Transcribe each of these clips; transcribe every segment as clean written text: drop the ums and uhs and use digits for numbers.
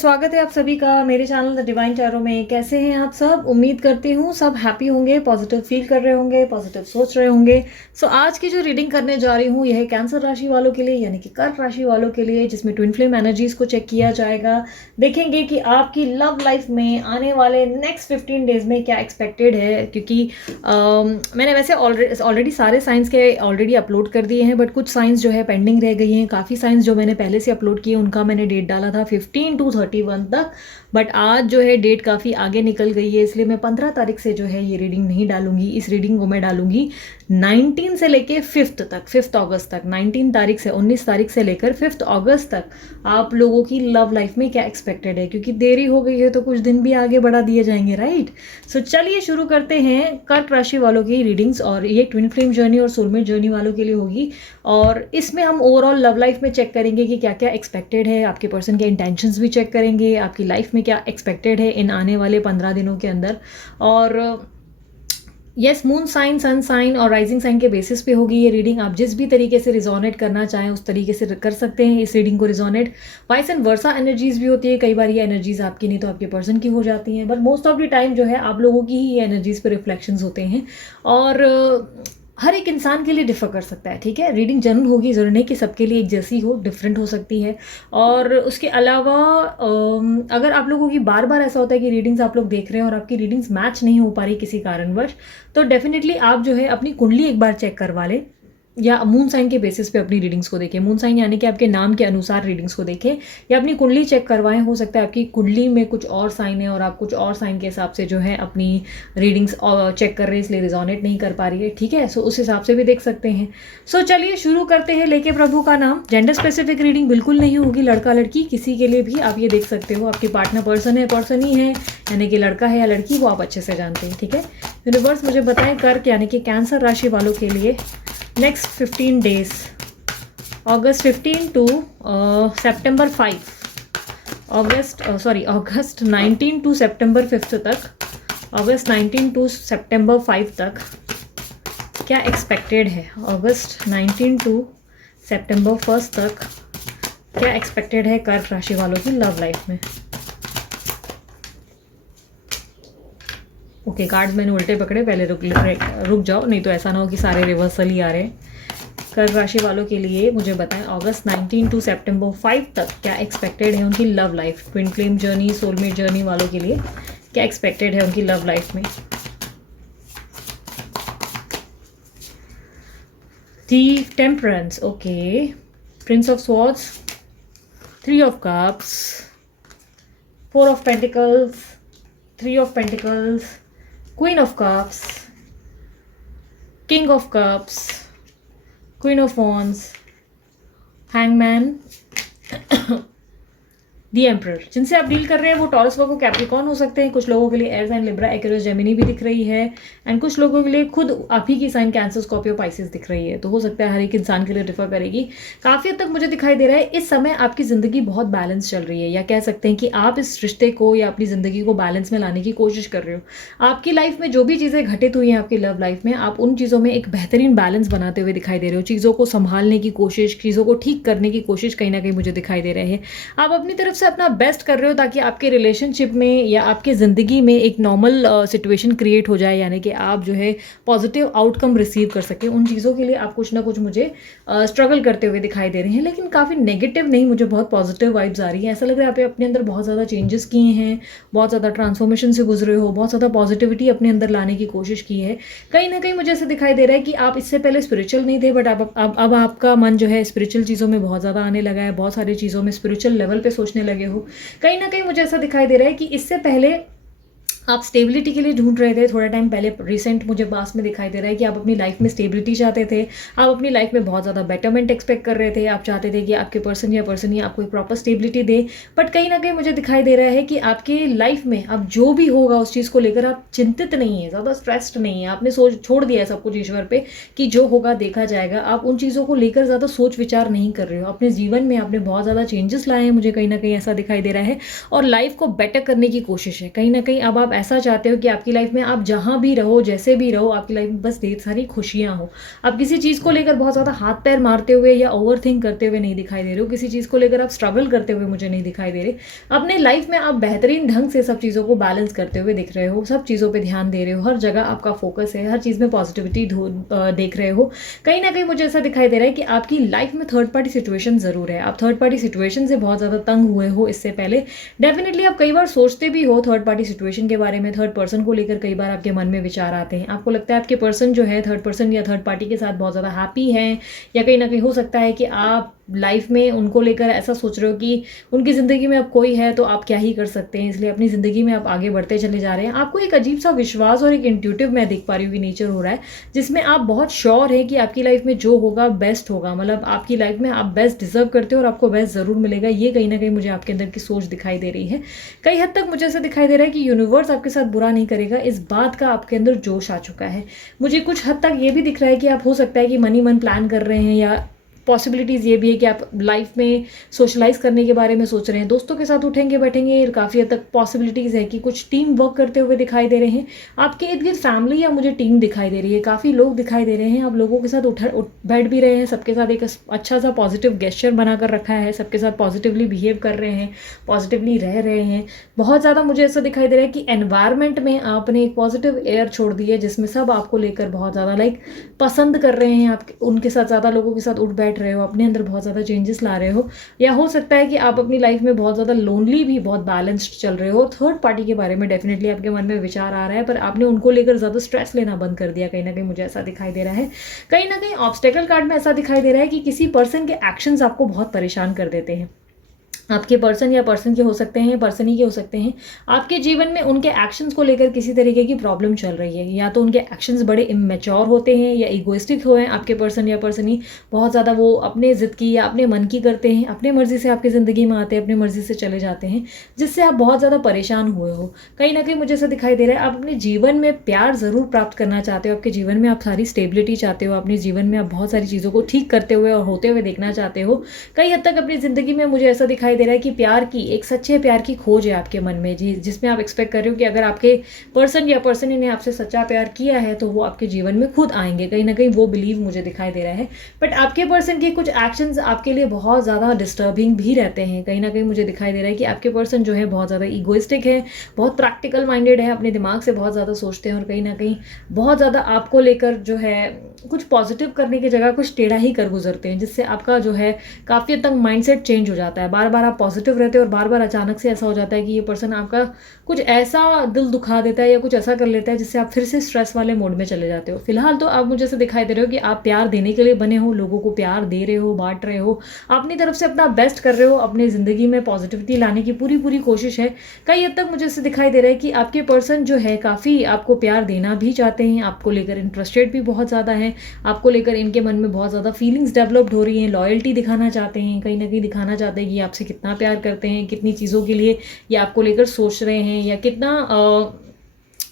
स्वागत है आप सभी का मेरे चैनल द डिवाइन टैरो में। कैसे हैं आप सब? उम्मीद करती हूँ सब हैप्पी होंगे, पॉजिटिव फील कर रहे होंगे, पॉजिटिव सोच रहे होंगे। आज की जो रीडिंग करने जा रही हूँ यह है कैंसर राशि वालों के लिए, यानी कि कर्क राशि वालों के लिए, जिसमें ट्विन फ्लेम एनर्जीज को चेक किया जाएगा। देखेंगे कि आपकी लव लाइफ में आने वाले नेक्स्ट 15 डेज में क्या एक्सपेक्टेड है, क्योंकि मैंने वैसे ऑलरेडी सारे साइंस के ऑलरेडी अपलोड कर दिए हैं, बट कुछ साइंस जो है पेंडिंग रह गई हैं। काफ़ी साइंस जो मैंने पहले से अपलोड किए उनका मैंने डेट डाला था 15 to 31 तक, बट आज जो है डेट काफ़ी आगे निकल गई है, इसलिए मैं 15 तारीख से जो है ये रीडिंग नहीं डालूंगी। इस रीडिंग को मैं डालूंगी 19 से लेकर 5 तक, 5 अगस्त तक। 19 तारीख से 19 तारीख से लेकर 5 अगस्त तक आप लोगों की लव लाइफ में क्या एक्सपेक्टेड है, क्योंकि देरी हो गई है तो कुछ दिन भी आगे बढ़ा दिए जाएंगे, राइट। चलिए शुरू करते हैं कर्क राशि वालों की रीडिंग्स, और ये ट्विन फ्लेम जर्नी और सोलमेट जर्नी वालों के लिए होगी। और इसमें हम ओवरऑल लव लाइफ में चेक करेंगे कि क्या क्या एक्सपेक्टेड है, आपके पर्सन के इंटेंशंस भी चेक करेंगे, आपकी लाइफ में क्या एक्सपेक्टेड है इन आने वाले 15 दिनों के अंदर। और yes, moon sign, sun sign और राइजिंग साइन के बेसिस पे होगी ये रीडिंग। आप जिस भी तरीके से रिजोनेट करना चाहें उस तरीके से कर सकते हैं इस रीडिंग को resonate. Vice and versa energies भी होती है, कई बार ये एनर्जीज आपकी नहीं तो आपके पर्सन की हो जाती हैं, but most of the time जो है आप लोगों की ही ये एनर्जीज पे रिफ्लेक्शंस होते हैं। और हर एक इंसान के लिए डिफर कर सकता है, ठीक है। रीडिंग जनरल होगी, जरूरी नहीं कि सबके लिए एक जैसी हो, डिफरेंट हो सकती है। और उसके अलावा अगर आप लोगों की बार बार ऐसा होता है कि रीडिंग्स आप लोग देख रहे हैं और आपकी रीडिंग्स मैच नहीं हो पा रही किसी कारणवश, तो डेफिनेटली आप जो है अपनी कुंडली एक बार चेक करवा लें, या मून साइन के बेसिस पे अपनी रीडिंग्स को देखें। मून साइन यानी कि आपके नाम के अनुसार रीडिंग्स को देखें, या अपनी कुंडली चेक करवाएं। हो सकता है आपकी कुंडली में कुछ और साइन है और आप कुछ और साइन के हिसाब से जो है अपनी रीडिंग्स चेक कर रहे हैं, इसलिए रिजोनेट नहीं कर पा रही है, ठीक है। उस हिसाब से भी देख सकते हैं। चलिए शुरू करते हैं लेके प्रभु का नाम। जेंडर स्पेसिफिक रीडिंग बिल्कुल नहीं होगी, लड़का लड़की किसी के लिए भी आप ये देख सकते हो। आपके पार्टनर पर्सन है, पर्सन ही है, यानी कि लड़का है या लड़की, वो आप अच्छे से जानते हैं, ठीक है। यूनिवर्स मुझे बताएं कर्क यानी कि कैंसर राशि वालों के लिए नेक्स्ट 15 डेज, अगस्त 15 टू सितंबर 5, अगस्त 19 टू सितंबर 5 तक, अगस्त 19 टू सितंबर 5 तक क्या एक्सपेक्टेड है। अगस्त 19 टू सितंबर 1 तक क्या एक्सपेक्टेड है कर्क राशि वालों की लव लाइफ में। ओके, कार्ड्स मैंने उल्टे पकड़े, पहले रुक जाओ, नहीं तो ऐसा ना हो कि सारे रिवर्सल ही आ रहे हैं। कर्क राशि वालों के लिए मुझे बताएं अगस्त 19 टू सितंबर 5 तक क्या एक्सपेक्टेड है उनकी love life. Twin flame journey, soulmate journey वालों के लिए क्या एक्सपेक्टेड है उनकी लव लाइफ में। The temperance, okay, prince of swords, 3 of cups, 4 of pentacles, 3 of pentacles, Queen of Cups, King of Cups, Queen of Wands, Hangman, the emperor. जिनसे आप deal कर रहे हैं वो टॉरस, वर्गो, कैप्रिकॉर्न हो सकते हैं। कुछ लोगों के लिए air sign Libra, Aquarius, Gemini भी दिख रही है, एंड कुछ लोगों के लिए खुद आप ही की साइन कैंसर, स्कॉर्पियो, पाइसेस दिख रही है। तो हो सकता है हर एक इंसान के लिए डिफर करेगी। काफ़ी हद तक मुझे दिखाई दे रहा है इस समय आपकी ज़िंदगी बहुत बैलेंस चल रही है, या कह सकते हैं कि आप इस रिश्ते को या अपनी ज़िंदगी को बैलेंस में लाने की कोशिश कर रहे हो। आपकी लाइफ में जो भी चीज़ें घटित हुई हैं आपकी लव लाइफ में, आप उन चीज़ों में एक बेहतरीन बैलेंस बनाते हुए दिखाई दे रहे हो। चीज़ों को संभालने की कोशिश, चीज़ों को ठीक करने की कोशिश कहीं ना कहीं मुझे दिखाई दे रहे हैं। आप अपनी तरफ से अपना बेस्ट कर रहे हो ताकि आपके रिलेशनशिप में या आपके ज़िंदगी में एक नॉर्मल सिचुएशन क्रिएट हो जाए, यानी कि आप जो है पॉजिटिव आउटकम रिसीव कर सके। उन चीज़ों के लिए आप कुछ ना कुछ मुझे स्ट्रगल करते हुए दिखाई दे रहे हैं, लेकिन काफ़ी नेगेटिव नहीं, मुझे बहुत पॉजिटिव वाइब्स आ रही हैं। ऐसा लग रहा है आप अपने अंदर बहुत ज़्यादा चेंजेस किए हैं, बहुत ज़्यादा ट्रांसफॉर्मेशन से गुजरे हो, बहुत ज़्यादा पॉजिटिविटी अपने अंदर लाने की कोशिश की है। कहीं ना कहीं मुझे ऐसा दिखाई दे रहा है कि आप इससे पहले स्पिरिचुअल नहीं थे, बट अब आपका मन जो है स्पिरिचुअल चीज़ों में बहुत ज़्यादा आने लगा है, बहुत सारी चीज़ों में स्पिरिचुअल लेवल पे सोचने लगे हो। कहीं ना कहीं मुझे ऐसा दिखाई दे रहा है कि इससे पहले आप स्टेबिलिटी के लिए ढूंढ रहे थे थोड़ा टाइम पहले। रिसेंट मुझे पास में दिखाई दे रहा है कि आप अपनी लाइफ में स्टेबिलिटी चाहते थे, आप अपनी लाइफ में बहुत ज़्यादा बेटरमेंट एक्सपेक्ट कर रहे थे, आप चाहते थे कि आपके पर्सन या पर्सन ही आपको एक प्रॉपर स्टेबिलिटी दे। बट कहीं ना कहीं मुझे दिखाई दे रहा है कि आपके लाइफ में अब जो भी होगा उस चीज़ को लेकर आप चिंतित नहीं है, ज़्यादा स्ट्रेस्ड नहीं है। आपने छोड़ दिया है सब कुछ ईश्वर पे कि जो होगा देखा जाएगा। आप उन चीज़ों को लेकर ज़्यादा सोच विचार नहीं कर रहे हो। अपने जीवन में आपने बहुत ज़्यादा चेंजेस लाए हैं, मुझे कहीं ना कहीं ऐसा दिखाई दे रहा है, और लाइफ को बेटर करने की कोशिश है। कहीं ना कहीं अब आप ऐसा चाहते हो कि आपकी लाइफ में आप जहाँ भी रहो, जैसे भी रहो, आपकी लाइफ में बस ढेर सारी खुशियाँ हो। आप किसी चीज़ को लेकर बहुत ज़्यादा हाथ पैर मारते हुए या ओवर थिंक करते हुए नहीं दिखाई दे रहे हो, किसी चीज़ को लेकर आप स्ट्रगल करते हुए मुझे नहीं दिखाई दे रहे। अपने लाइफ में आप बेहतरीन ढंग से सब चीज़ों को बैलेंस करते हुए दिख रहे हो, सब चीज़ों पे ध्यान दे रहे हो, हर जगह आपका फोकस है, हर चीज़ में पॉजिटिविटी देख रहे हो। कहीं ना कहीं मुझे ऐसा दिखाई दे रहा है कि आपकी लाइफ में थर्ड पार्टी सिचुएशन ज़रूर है। आप थर्ड पार्टी सिचुएशन से बहुत ज़्यादा तंग हुए हो इससे पहले। डेफिनेटली आप कई बार सोचते भी हो थर्ड पार्टी सिचुएशन के बारे में, थर्ड पर्सन को लेकर कई बार आपके मन में विचार आते हैं। आपको लगता है आपके पर्सन जो है थर्ड पर्सन या थर्ड पार्टी के साथ बहुत ज़्यादा हैप्पी हैं, या कहीं ना कहीं हो सकता है कि आप लाइफ में उनको लेकर ऐसा सोच रहे हो कि उनकी ज़िंदगी में अब कोई है तो आप क्या ही कर सकते हैं, इसलिए अपनी ज़िंदगी में आप आगे बढ़ते चले जा रहे हैं। आपको एक अजीब सा विश्वास और एक इंट्यूटिव मैं देख पा रही हूँ कि नेचर हो रहा है, जिसमें आप बहुत श्योर है कि आपकी लाइफ में जो होगा बेस्ट होगा। मतलब आपकी लाइफ में आप बेस्ट डिजर्व करते हो और आपको बेस्ट ज़रूर मिलेगा। ये कहीं ना कहीं मुझे आपके अंदर की सोच दिखाई दे रही है। कई हद तक मुझे ऐसा दिखाई दे रहा है कि यूनिवर्स आपके साथ बुरा नहीं करेगा, इस बात का आपके अंदर जोश आ चुका है। मुझे कुछ हद तक ये भी दिख रहा है कि आप हो सकता है कि मन ही मन प्लान कर रहे हैं, या पॉसिबिलिटीज़ ये भी है कि आप लाइफ में सोशलाइज करने के बारे में सोच रहे हैं, दोस्तों के साथ उठेंगे बैठेंगे। काफ़ी हद तक पॉसिबिलिटीज़ है कि कुछ टीम वर्क करते हुए दिखाई दे रहे हैं। आपके इर्द गिर्द फैमिली या मुझे टीम दिखाई दे रही है, काफ़ी लोग दिखाई दे रहे हैं। आप लोगों के साथ बैठ भी रहे हैं, सबके साथ एक अच्छा सा पॉजिटिव गेस्चर बनाकर रखा है, सबके साथ पॉजिटिवली बिहेव कर रहे हैं, पॉजिटिवली रह रहे हैं। बहुत ज़्यादा मुझे ऐसा दिखाई दे रहा है कि एनवायरनमेंट में आपने एक पॉजिटिव एयर छोड़ दी है, जिसमें सब आपको लेकर बहुत ज़्यादा पसंद कर रहे हैं। आप उनके साथ ज़्यादा लोगों के साथ उठ बैठ रहे हो, अपने अंदर बहुत ज़्यादा चेंजेस ला रहे हो। या हो सकता है कि आप अपनी लाइफ में बहुत ज़्यादा लोनली भी बहुत बैलेंस्ड चल रहे हो। थर्ड पार्टी के बारे में डेफिनेटली आपके मन में विचार आ रहा है, पर आपने उनको लेकर ज़्यादा स्ट्रेस लेना बंद कर दिया। कहीं ना कहीं मुझे ऐसा दिखाई दे रहा है। कहीं ना कहीं ऑब्स्टेकल कार्ड में ऐसा दिखाई दे रहा है कि किसी पर्सन के एक्शंस आपको बहुत परेशान कर देते हैं। आपके पर्सन या पर्सन के हो सकते हैं, पर्सन ही के हो सकते हैं। आपके जीवन में उनके एक्शंस को लेकर किसी तरीके की प्रॉब्लम चल रही है, या तो उनके एक्शंस बड़े इमेच्योर होते हैं या इगोइस्टिक हुए हैं। आपके पर्सन या पर्सन ही बहुत ज़्यादा वो अपने ज़िद की या अपने मन की करते हैं, अपने मर्जी से आपकी ज़िंदगी में आते हैं, अपनी मर्जी से चले जाते हैं, जिससे आप बहुत ज़्यादा परेशान हुए हो। कहीं ना कहीं मुझे ऐसा दिखाई दे रहा है आप अपने जीवन में प्यार ज़रूर प्राप्त करना चाहते हो, आपके जीवन में आप सारी स्टेबिलिटी चाहते हो, अपने जीवन में आप बहुत सारी चीज़ों को ठीक करते हुए और होते हुए देखना चाहते हो। कई हद तक अपनी ज़िंदगी में मुझे ऐसा दिखाई दे रहा है कि प्यार की एक सच्चे प्यार की खोज है आपके मन में, जिसमें आप एक्सपेक्ट कर रहे हो कि अगर आपके पर्सन या पर्सन ने आपसे सच्चा प्यार किया है तो वो आपके जीवन में खुद आएंगे। कहीं ना कहीं वो बिलीव मुझे दिखाई दे रहा है। बट आपके पर्सन के कुछ एक्शंस आपके लिए बहुत ज़्यादा डिस्टर्बिंग भी रहते हैं। कहीं ना कहीं मुझे दिखाई दे रहा है कि आपके पर्सन जो है बहुत ज़्यादा ईगोइस्टिक है, बहुत प्रैक्टिकल माइंडेड है, अपने दिमाग से बहुत ज़्यादा सोचते हैं, और कहीं ना कहीं बहुत ज़्यादा आपको लेकर जो है कुछ पॉजिटिव करने की जगह कुछ टेढ़ा ही कर गुजरते हैं, जिससे आपका जो है काफ़ी हद तक माइंडसेट चेंज हो जाता है। बार बार आप पॉजिटिव रहते हो और बार बार अचानक से ऐसा हो जाता है कि ये पर्सन आपका कुछ ऐसा दिल दुखा देता है या कुछ ऐसा कर लेता है जिससे आप फिर से स्ट्रेस वाले मोड में चले जाते हो। फिलहाल तो आप मुझे ऐसा दिखाई दे रहे हो कि आप प्यार देने के लिए बने हो, लोगों को प्यार दे रहे हो, बांट रहे हो, अपनी तरफ से अपना बेस्ट कर रहे हो, अपनी ज़िंदगी में पॉजिटिविटी लाने की पूरी कोशिश है। कई हद तक मुझे ऐसे दिखाई दे रहा है कि आपके पर्सन जो है काफ़ी आपको प्यार देना भी चाहते हैं, आपको लेकर इंटरेस्टेड भी बहुत ज़्यादा है, आपको लेकर इनके मन में बहुत ज़्यादा फीलिंग्स डेवलप्ड हो रही हैं, लॉयल्टी दिखाना चाहते हैं, कहीं ना कहीं दिखाना चाहते हैं कि आपसे कितना प्यार करते हैं, कितनी चीज़ों के लिए ये आपको लेकर सोच रहे हैं, या कितना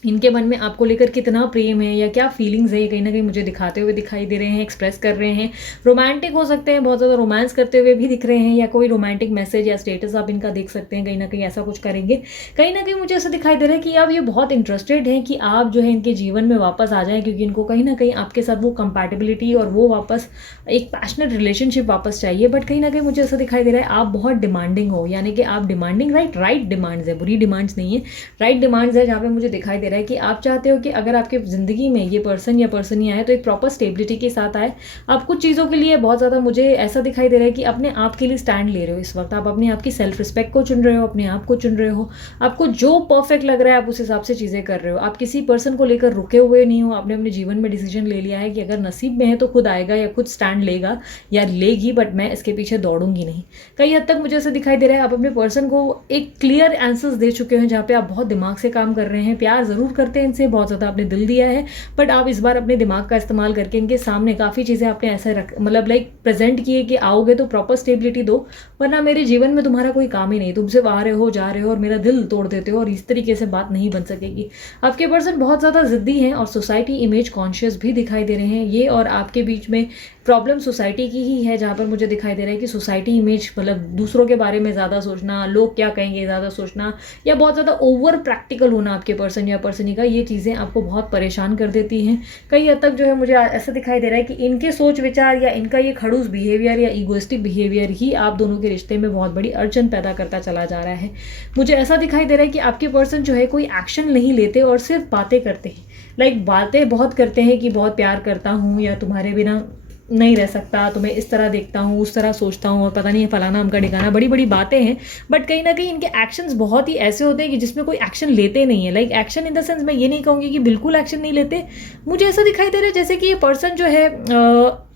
इनके मन में आपको लेकर कितना प्रेम है या क्या फीलिंग्स है, ये कहीं ना कहीं मुझे दिखाते हुए दिखाई दे रहे हैं, एक्सप्रेस कर रहे हैं। रोमांटिक हो सकते हैं, बहुत ज़्यादा रोमांस करते हुए भी दिख रहे हैं, या कोई रोमांटिक मैसेज या स्टेटस आप इनका देख सकते हैं, कहीं ना कहीं ऐसा कुछ करेंगे। कहीं ना कहीं मुझे ऐसा दिखाई दे रहा है कि अब ये बहुत इंटरेस्टेड हैं कि आप जो है इनके जीवन में वापस आ जाएं, क्योंकि इनको कहीं ना कहीं आपके साथ वो कंपैटिबिलिटी और वो वापस एक पैशनेट रिलेशनशिप वापस चाहिए। बट कहीं ना कहीं मुझे ऐसा दिखाई दे रहा है आप बहुत डिमांडिंग हो, यानी कि आप डिमांडिंग राइट डिमांड्स है, बुरी डिमांड्स नहीं है, राइट डिमांड्स है, जहाँ पे मुझे दिखाई दे रहा है कि आप चाहते हो कि अगर आपके ज़िंदगी में ये पर्सन या पर्सन ही आए तो एक प्रॉपर स्टेबिलिटी के साथ आए। आप कुछ चीज़ों के लिए बहुत ज़्यादा मुझे ऐसा दिखाई दे रहा है कि अपने आप के लिए स्टैंड ले रहे हो। इस वक्त आप अपने आप की सेल्फ रिस्पेक्ट को चुन रहे हो, अपने आप को चुन रहे हो, आपको जो परफेक्ट लग रहा है आप उस हिसाब से चीज़ें कर रहे हो। आप किसी पर्सन को लेकर रुके हुए नहीं हो, आपने अपने जीवन में डिसीजन ले लिया है कि अगर नसीब में है तो खुद आएगा या खुद स्टैंड लेगा या लेगी, बट मैं इसके पीछे दौड़ूंगी नहीं। कई हद तक मुझे ऐसा दिखाई दे रहा है आप अपने पर्सन को एक क्लियर आंसर्स दे चुके हैं, जहाँ पे आप बहुत दिमाग से काम कर रहे हैं, प्यार ज़रूर करते हैं इनसे, बहुत ज़्यादा आपने दिल दिया है, बट आप इस बार अपने दिमाग का इस्तेमाल करके इनके सामने काफ़ी चीज़ें आपने ऐसे मतलब लाइक प्रेजेंट किए कि आओगे तो प्रॉपर स्टेबिलिटी दो, वरना मेरे जीवन में तुम्हारा कोई काम ही नहीं, तुम सिर्फ आ रहे हो जा रहे हो और मेरा दिल तोड़ देते हो, और इस तरीके से बात नहीं बन सकेगी। आपके पर्सन बहुत ज़्यादा ज़िद्दी हैं और सोसाइटी इमेज कॉन्शियस भी दिखाई दे रहे हैं। ये और आपके बीच में प्रॉब्लम सोसाइटी की ही है, जहाँ पर मुझे दिखाई दे रहा है कि सोसाइटी इमेज मतलब दूसरों के बारे में ज़्यादा सोचना, लोग क्या कहेंगे ज़्यादा सोचना, या बहुत ज़्यादा ओवर प्रैक्टिकल होना आपके पर्सन या पर्सनी का, ये चीज़ें आपको बहुत परेशान कर देती हैं। कई हद तक जो है मुझे ऐसा दिखाई दे रहा है कि इनके सोच विचार या इनका ये खड़ूस बिहेवियर या ईगोइस्टिक बिहेवियर ही आप दोनों के रिश्ते में बहुत बड़ी अड़चन पैदा करता चला जा रहा है। मुझे ऐसा दिखाई दे रहा है कि आपके पर्सन जो है कोई एक्शन नहीं लेते और सिर्फ बातें करते हैं, लाइक बातें बहुत करते हैं कि बहुत प्यार करता हूँ या तुम्हारे बिना नहीं रह सकता, तुम्हें इस तरह देखता हूँ, उस तरह सोचता हूँ, और पता नहीं है फलाना हमका ठिकाना, बड़ी बड़ी बातें हैं, बट कहीं ना कहीं इनके एक्शंस बहुत ही ऐसे होते हैं कि जिसमें कोई एक्शन लेते नहीं है। Like action in the sense मैं ये नहीं कहूँगी कि बिल्कुल एक्शन नहीं लेते, मुझे ऐसा दिखाई दे रहा है जैसे कि ये पर्सन जो है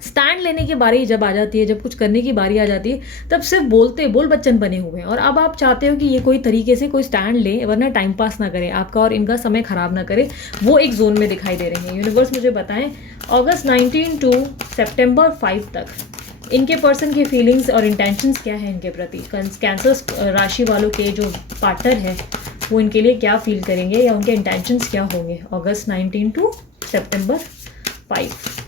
स्टैंड लेने की बारी जब आ जाती है, जब कुछ करने की बारी आ जाती है, तब सिर्फ बोल बच्चन बने हुए हैं, और अब आप चाहते हो कि ये कोई तरीके से कोई स्टैंड ले, वरना टाइम पास ना करे आपका और इनका समय खराब ना करे, वो एक जोन में दिखाई दे रहे हैं। यूनिवर्स मुझे बताएं अगस्त 19 टू सितंबर 5 तक इनके पर्सन की फीलिंग्स और इंटेंशंस क्या है इनके प्रति। कैंसर राशि वालों के जो पार्टनर है वो इनके लिए क्या फील करेंगे या उनके इंटेंशंस क्या होंगे अगस्त 19 टू सितंबर 5।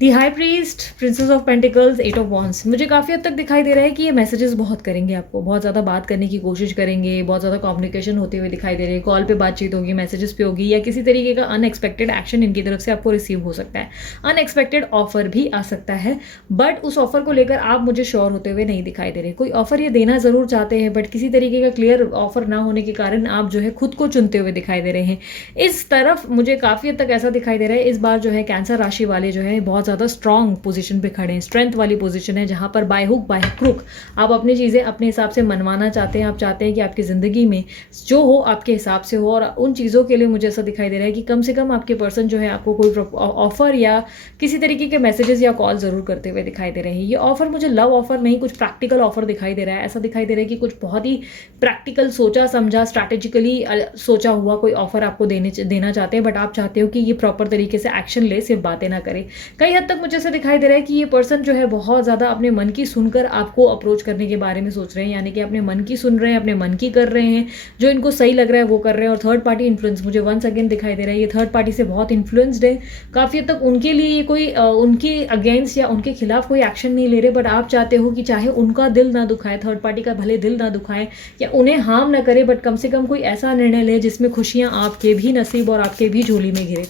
The high priest, princess of pentacles, 8 of wands. मुझे काफ़ी हद तक दिखाई दे रहा है कि ये मैसेजेस बहुत करेंगे आपको, बहुत ज़्यादा बात करने की कोशिश करेंगे, बहुत ज़्यादा कम्युनिकेशन होते हुए दिखाई दे रहे हैं, कॉल पे बातचीत होगी, मैसेजेस पे होगी, या किसी तरीके का अनएक्सपेक्टेड एक्शन इनकी तरफ से आपको रिसीव हो सकता है, अनएक्सपेक्टेड ऑफर भी आ सकता है, बट उस ऑफर को लेकर आप मुझे श्योर होते हुए नहीं दिखाई दे रहे। कोई ऑफर ये देना ज़रूर चाहते हैं, बट किसी तरीके का क्लियर ऑफर ना होने के कारण आप जो है खुद को चुनते हुए दिखाई दे रहे हैं। इस तरफ मुझे काफ़ी हद तक ऐसा दिखाई दे रहा है इस बार जो है कैंसर राशि वाले जो है बहुत ज़्यादा स्ट्रॉन्ग पोजीशन पे खड़े हैं, स्ट्रेंथ वाली पोजीशन है, जहां पर बाय हुक बाय क्रुक आप अपनी चीज़ें अपने हिसाब से मनवाना चाहते हैं। आप चाहते हैं कि आपकी ज़िंदगी में जो हो आपके हिसाब से हो, और उन चीज़ों के लिए मुझे ऐसा दिखाई दे रहा है कि कम से कम आपके पर्सन जो है आपको कोई ऑफर या किसी तरीके के मैसेजेस या कॉल ज़रूर करते हुए दिखाई दे रहे हैं। ये ऑफर मुझे लव ऑफर नहीं, कुछ प्रैक्टिकल ऑफर दिखाई दे रहा है। ऐसा दिखाई दे रहा है कि कुछ बहुत ही प्रैक्टिकल, सोचा समझा, स्ट्रैटेजिकली सोचा हुआ कोई ऑफर आपको देना चाहते हैं, बट आप चाहते हो कि ये प्रॉपर तरीके से एक्शन ले, सिर्फ बातें ना करे। कई हद तक मुझे ऐसा दिखाई दे रहा है कि ये पर्सन जो है बहुत ज़्यादा अपने मन की सुनकर आपको अप्रोच करने के बारे में सोच रहे हैं, यानी कि अपने मन की सुन रहे हैं, अपने मन की कर रहे हैं, जो इनको सही लग रहा है वो कर रहे हैं। और थर्ड पार्टी इन्फ्लुएंस मुझे वंस अगेन दिखाई दे रहा है, ये थर्ड पार्टी से बहुत इन्फ्लुएंस्ड है। काफ़ी हद तक उनके लिए ये कोई उनके अगेंस्ट या उनके खिलाफ कोई एक्शन नहीं ले रहे, बट आप चाहते हो कि चाहे उनका दिल ना दुखाए, थर्ड पार्टी का भले दिल ना दुखाए या उन्हें हार्म ना करे, बट कम से कम कोई ऐसा निर्णय ले जिसमें खुशियाँ आपके भी नसीब और आपके भी झोली में गिरे।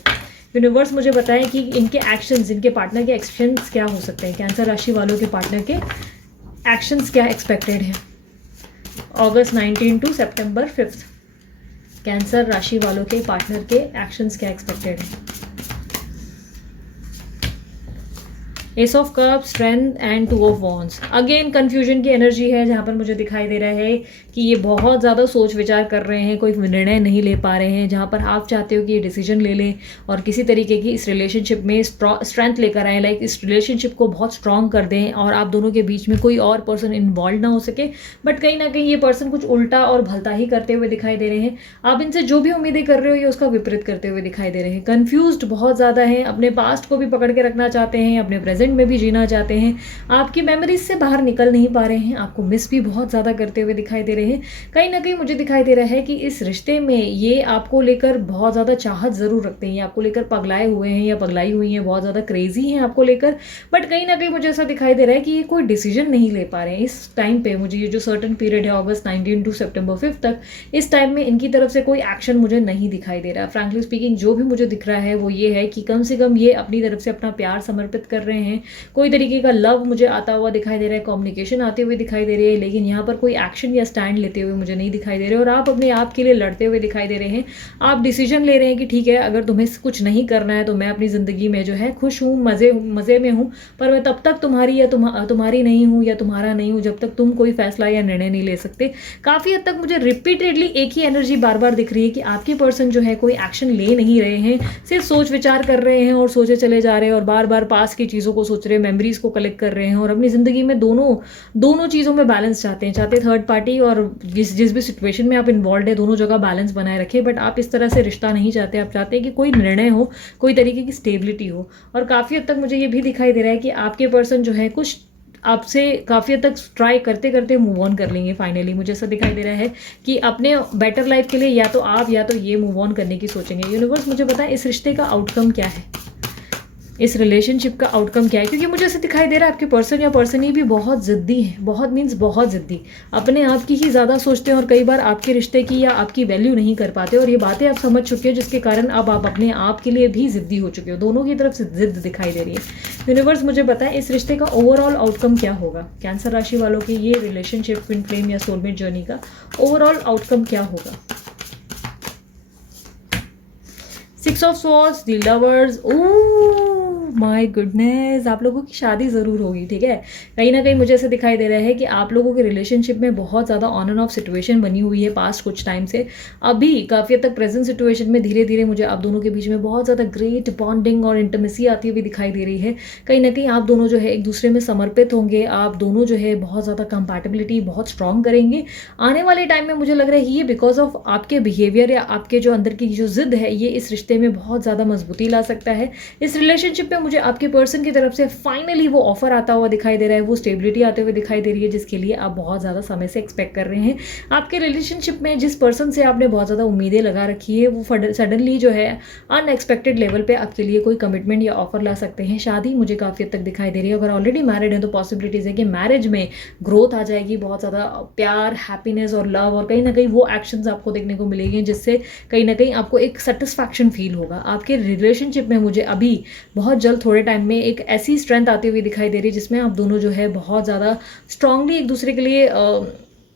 यूनिवर्स मुझे बताएं कि इनके एक्शंस, इनके पार्टनर के एक्शंस क्या हो सकते हैं, कैंसर राशि वालों के पार्टनर के एक्शंस क्या एक्सपेक्टेड है अगस्त 19 टू सितंबर 5। कैंसर राशि वालों के पार्टनर के एक्शंस क्या एक्सपेक्टेड है। S of cup, strength and 2 of wands. Again confusion की एनर्जी है, जहाँ पर मुझे दिखाई दे रहा है कि ये बहुत ज़्यादा सोच विचार कर रहे हैं, कोई निर्णय नहीं ले पा रहे हैं, जहाँ पर आप चाहते हो कि ये डिसीजन ले लें और किसी तरीके की इस रिलेशनशिप में स्ट्रेंथ लेकर आए, लाइक इस रिलेशनशिप को बहुत स्ट्रॉन्ग कर दें और आप दोनों के बीच में कोई और पर्सन इन्वॉल्व ना हो सके। बट कहीं ना कहीं ये पर्सन कुछ उल्टा और भलता ही करते हुए दिखाई दे रहे हैं। आप इनसे जो भी उम्मीदें कर रहे हो ये उसका विपरीत करते हुए दिखाई दे रहे हैं। कन्फ्यूज्ड बहुत ज़्यादा हैं, अपने पास्ट को भी पकड़ के रखना चाहते हैं, अपने प्रेजेंट में भी जीना चाहते हैं, आपकी मेमोरीज से बाहर निकल नहीं पा रहे हैं, आपको मिस भी बहुत ज़्यादा करते हुए दिखाई दे रहे हैं। कहीं ना कहीं मुझे दिखाई दे रहा है कि इस रिश्ते में ये आपको लेकर बहुत ज़्यादा चाहत ज़रूर रखते हैं, आपको लेकर पगलाए हुए हैं या पगलाई हुई हैं, बहुत ज़्यादा क्रेजी हैं आपको लेकर। बट कहीं ना कहीं मुझे ऐसा दिखाई दे रहा है कि ये कोई डिसीजन नहीं ले पा रहे हैं इस टाइम पे। मुझे ये जो सर्टन पीरियड है अगस्त 19 टू सितंबर 5 तक, इस टाइम में इनकी तरफ से कोई एक्शन मुझे नहीं दिखाई दे रहा। फ्रैंकली स्पीकिंग जो भी मुझे दिख रहा है वो ये है कि कम से कम ये अपनी तरफ से अपना प्यार समर्पित कर रहे हैं, कोई तरीके का लव मुझे आता हुआ दिखाई दे रहा है, कम्युनिकेशन आते हुए दिखाई दे रही है, लेकिन यहाँ पर कोई एक्शन या स्टैंड लेते हुए मुझे नहीं दिखाई दे रहे। और आप अपने आप के लिए लड़ते हुए दिखाई दे रहे हैं, आप डिसीजन ले रहे हैं कि ठीक है अगर तुम्हें कुछ नहीं करना है तो मैं अपनी ज़िंदगी में जो है खुश हूँ, मज़े में हूँ, पर मैं तब तक तुम्हारी या तुम्हारी नहीं हूँ या तुम्हारा नहीं हूँ जब तक तुम कोई फैसला या निर्णय नहीं ले सकते। काफ़ी हद तक मुझे रिपीटेडली एक ही एनर्जी बार बार दिख रही है कि आपके पर्सन जो है कोई एक्शन ले नहीं रहे हैं, सिर्फ सोच विचार कर रहे हैं और सोचे चले जा रहे हैं और बार बार पास की चीज़ों को को सोच रहे हैं, मेमोरीज को कलेक्ट कर रहे हैं और अपनी ज़िंदगी में दोनों चीज़ों में बैलेंस चाहते हैं थर्ड पार्टी और जिस भी सिचुएशन में आप इन्वॉल्व है दोनों जगह बैलेंस बनाए रखें। बट आप इस तरह से रिश्ता नहीं चाहते, आप चाहते हैं कि कोई निर्णय हो, कोई तरीके की स्टेबिलिटी हो। और काफ़ी हद तक मुझे ये भी दिखाई दे रहा है कि आपके पर्सन जो है कुछ आपसे काफ़ी हद तक ट्राई करते करते मूव ऑन कर लेंगे फाइनली। मुझे ऐसा दिखाई दे रहा है कि अपने बेटर लाइफ के लिए या तो आप या तो ये मूव ऑन करने की सोचेंगे। यूनिवर्स मुझे बताएं इस रिश्ते का आउटकम क्या है, इस रिलेशनशिप का आउटकम क्या है, क्योंकि मुझे ऐसे दिखाई दे रहा है आपके पर्सन या पर्सनी भी बहुत ज़िद्दी है, बहुत मीन्स बहुत ज़िद्दी, अपने आप की ही ज़्यादा सोचते हैं और कई बार आपके रिश्ते की या आपकी वैल्यू नहीं कर पाते। और ये बातें आप समझ चुके हो जिसके कारण अब आप अपने आप के लिए भी ज़िद्दी हो चुके हो। दोनों की तरफ से ज़िद्द दिखाई दे रही है। यूनिवर्स मुझे बताएं इस रिश्ते का ओवरऑल आउटकम क्या होगा, कैंसर राशि वालों की ये रिलेशनशिप, ट्विन फ्लेम या सोलमेट जर्नी का ओवरऑल आउटकम क्या होगा। 6 of swords, the lovers. Oh my goodness, आप लोगों की शादी ज़रूर होगी, ठीक है। कहीं ना कहीं मुझे ऐसे दिखाई दे रहा है कि आप लोगों के रिलेशनशिप में बहुत ज़्यादा ऑन एंड ऑफ सिचुएशन बनी हुई है पास्ट कुछ टाइम से। अभी काफ़ी हद तक प्रेजेंट सिचुएशन में धीरे धीरे मुझे आप दोनों के बीच में बहुत ज़्यादा ग्रेट बॉन्डिंग और इंटीमेसी आती हुई दिखाई दे रही है। कहीं ना कहीं आप दोनों जो है एक दूसरे में समर्पित होंगे, आप दोनों जो है बहुत ज़्यादा कंपैटिबिलिटी बहुत स्ट्रॉन्ग करेंगे आने वाले टाइम में। मुझे लग रहा है ये बिकॉज ऑफ आपके बिहेवियर या आपके जो अंदर की जो जिद है ये इस रिश्ते में बहुत ज़्यादा मजबूती ला सकता है। इस रिलेशनशिप में मुझे आपके पर्सन की तरफ से फाइनली वो ऑफर आता हुआ दिखाई दे रहा है, वो स्टेबिलिटी आते हुए दिखाई दे रही है जिसके लिए आप बहुत ज़्यादा समय से एक्सपेक्ट कर रहे हैं। आपके रिलेशनशिप में जिस पर्सन से आपने बहुत ज़्यादा उम्मीदें लगा रखी है वो सडनली जो है अनएक्सपेक्टेड लेवल पे आपके लिए कोई कमिटमेंट या ऑफर ला सकते हैं। शादी मुझे काफ़ी हद तक दिखाई दे रही है। अगर ऑलरेडी मैरिड है तो पॉसिबिलिटीज़ है कि मैरिज में ग्रोथ आ जाएगी, बहुत ज़्यादा प्यार, हैप्पीनेस और लव, और कहीं ना कहीं वो एक्शंस आपको देखने को मिलेंगे जिससे कहीं ना कहीं आपको एक सेटिस्फैक्शन फील होगा। आपके रिलेशनशिप में मुझे अभी बहुत जल्द थोड़े टाइम में एक ऐसी स्ट्रेंथ आती हुई दिखाई दे रही है जिसमें आप दोनों जो है बहुत ज़्यादा स्ट्रांगली एक दूसरे के लिए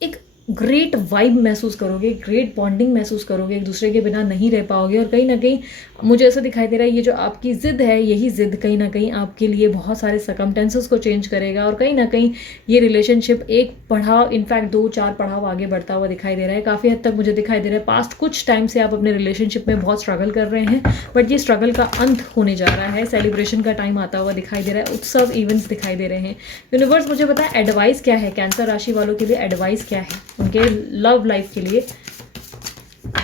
एक ग्रेट वाइब महसूस करोगे, ग्रेट बॉन्डिंग महसूस करोगे, एक दूसरे के बिना नहीं रह पाओगे। और कहीं ना कहीं मुझे ऐसा दिखाई दे रहा है ये जो आपकी ज़िद है यही ज़िद कहीं ना कहीं आपके लिए बहुत सारे सर्कमस्टेंसेस को चेंज करेगा और कहीं ना कहीं ये रिलेशनशिप एक पड़ाव, इनफैक्ट 2-4 पड़ाव आगे बढ़ता हुआ दिखाई दे रहा है। काफ़ी हद तक मुझे दिखाई दे रहा है पास्ट कुछ टाइम से आप अपने रिलेशनशिप में बहुत स्ट्रगल कर रहे हैं, बट ये स्ट्रगल का अंत होने जा रहा है। सेलिब्रेशन का टाइम आता हुआ दिखाई दे रहा है, उत्सव इवेंट्स दिखाई दे रहे हैं। यूनिवर्स मुझे बताएं एडवाइस क्या है, कैंसर राशि वालों के लिए एडवाइस क्या है उनके लव लाइफ के लिए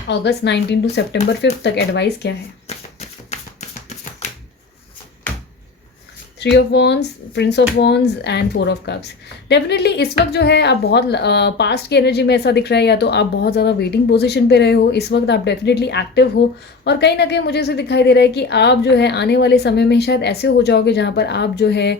अगस्त 19 टू सितंबर 5 तक एडवाइस क्या है। 3 of wands, Prince of wands and 4 of cups. Definitely इस वक्त जो है आप बहुत पास्ट की एनर्जी में ऐसा दिख रहा है, या तो आप बहुत ज़्यादा वेटिंग पोजीशन पे रहे हो, इस वक्त आप डेफिनेटली एक्टिव हो। और कहीं ना कहीं मुझे ऐसे दिखाई दे रहा है कि आप जो है आने वाले समय में शायद ऐसे हो जाओगे जहाँ पर आप जो है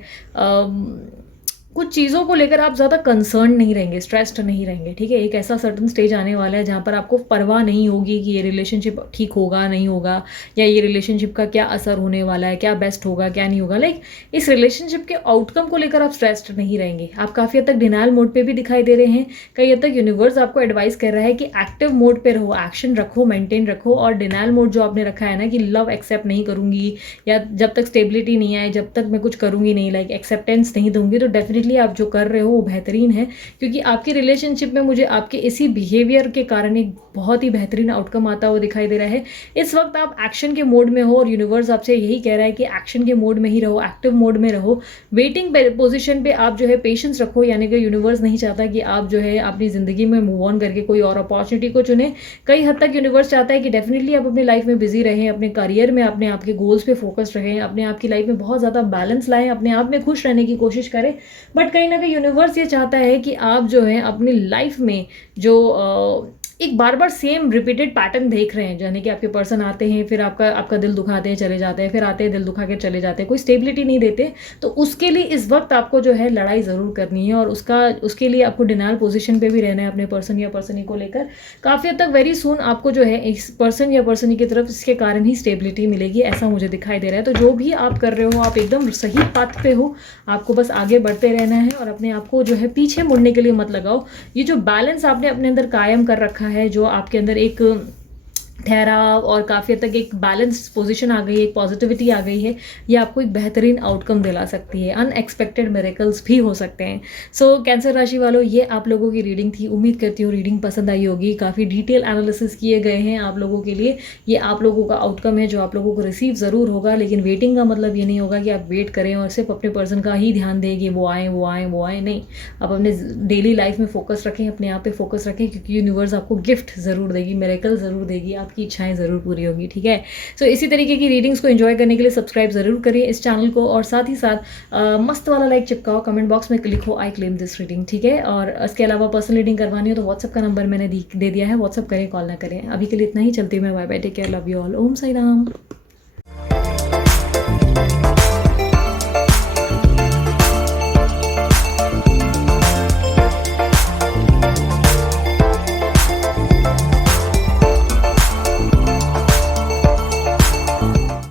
कुछ चीज़ों को लेकर आप ज़्यादा कंसर्न नहीं रहेंगे, स्ट्रेस्ड नहीं रहेंगे, ठीक है। एक ऐसा सर्टन स्टेज आने वाला है जहाँ पर आपको परवाह नहीं होगी कि ये रिलेशनशिप ठीक होगा नहीं होगा, या ये रिलेशनशिप का क्या असर होने वाला है, क्या बेस्ट होगा क्या नहीं होगा। लाइक इस रिलेशनशिप के आउटकम को लेकर आप स्ट्रेस्ड नहीं रहेंगे। आप काफ़ी हद तक डिनायल मोड पे भी दिखाई दे रहे हैं। कई हद तक यूनिवर्स आपको एडवाइस कर रहा है कि एक्टिव मोड पे रहो, एक्शन रखो, मेंटेन रखो। और डिनायल मोड जो आपने रखा है ना कि लव एक्सेप्ट नहीं करूँगी, या जब तक स्टेबिलिटी नहीं आए जब तक मैं कुछ करूँगी नहीं, लाइक एक्सेप्टेंस नहीं दूंगी, तो डेफिनेटली आप जो कर रहे हो वो बेहतरीन है। क्योंकि आपकी रिलेशनशिप में मुझे आपके इसी बिहेवियर के कारण एक बहुत ही बेहतरीन आउटकम आता हुआ दिखाई दे रहा है। इस वक्त आप एक्शन के मोड में हो और यूनिवर्स आपसे यही कह रहा है कि एक्शन के मोड में ही रहो, एक्टिव मोड में रहो। वेटिंग पोजीशन पे आप जो है पेशेंस रखो, यानी कि यूनिवर्स नहीं चाहता कि आप जो है अपनी ज़िंदगी में मूव ऑन करके कोई और अपॉर्चुनिटी को चुने। कई हद तक यूनिवर्स चाहता है कि डेफिनेटली आप अपनी लाइफ में बिजी रहें, अपने करियर में अपने आप के गोल्स पे फोकस रहें, अपने आप की लाइफ में बहुत ज़्यादा बैलेंस लाएं, अपने आप में खुश रहने की कोशिश करें। बट कहीं ना कहीं यूनिवर्स ये चाहता है कि आप जो है अपनी लाइफ में जो एक बार बार सेम रिपीटेड पैटर्न देख रहे हैं, यानी कि आपके पर्सन आते हैं फिर आपका दिल दुखाते हैं चले जाते हैं, फिर आते हैं दिल दुखा के चले जाते हैं, कोई स्टेबिलिटी नहीं देते। तो उसके लिए इस वक्त आपको जो है लड़ाई ज़रूर करनी है और उसके लिए आपको डिनायल पोजीशन पे भी रहना है अपने पर्सन या पर्सनी को लेकर। काफ़ी हद तक वेरी सून आपको जो है इस पर्सन या पर्सनी की तरफ इसके कारण ही स्टेबिलिटी मिलेगी, ऐसा मुझे दिखाई दे रहा है। तो जो भी आप कर रहे हो आप एकदम सही पाथ पे हो, आपको बस आगे बढ़ते रहना है और अपने आप को जो है पीछे मुड़ने के लिए मत लगाओ। ये जो बैलेंस आपने अपने अंदर कायम कर रखा है, जो आपके अंदर एक ठहराव और काफ़ी हद तक एक बैलेंस्ड पोजीशन आ गई है, एक पॉजिटिविटी आ गई है, ये आपको एक बेहतरीन आउटकम दिला सकती है। अनएक्सपेक्टेड मिरेकल्स भी हो सकते हैं। सो कैंसर राशि वालों, ये आप लोगों की रीडिंग थी। उम्मीद करती हूँ रीडिंग पसंद आई होगी। काफ़ी डिटेल एनालिसिस किए गए हैं आप लोगों के लिए। ये आप लोगों का आउटकम है जो आप लोगों को रिसीव ज़रूर होगा, लेकिन वेटिंग का मतलब ये नहीं होगा कि आप वेट करें और सिर्फ अपने पर्सन का ही ध्यान दें कि वो आए वो आए वो आए। नहीं, आप अपने डेली लाइफ में फोकस रखें, अपने आप पे फोकस रखें, क्योंकि यूनिवर्स आपको गिफ्ट ज़रूर देगी, मिरेकल ज़रूर देगी, आपकी इच्छाएं ज़रूर पूरी होगी। ठीक है, सो इसी तरीके की रीडिंग्स को एंजॉय करने के लिए सब्सक्राइब ज़रूर करिए इस चैनल को, और साथ ही साथ मस्त वाला लाइक चिपकाओ, कमेंट बॉक्स में लिखो आई क्लेम दिस रीडिंग। ठीक है, और इसके अलावा पर्सनल रीडिंग करवानी हो तो व्हाट्सअप का नंबर मैंने दे दिया है, व्हाट्सअप करें, कॉल ना करें। अभी के लिए इतना ही, चलती हूँ मैं, bye bye, take care, love you all, Om Sai Ram.